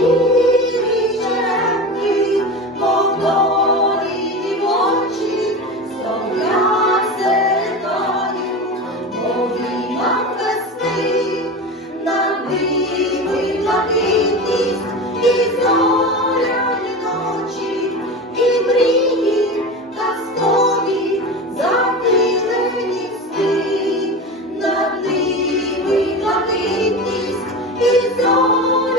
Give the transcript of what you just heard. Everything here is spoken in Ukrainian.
білі черемки, повторені очі, стоять серед гаїв, обіймах весни, над ними блакитність і зоряні ночі, і мрії казкові, затишні сни, над ними блакитність і зоряні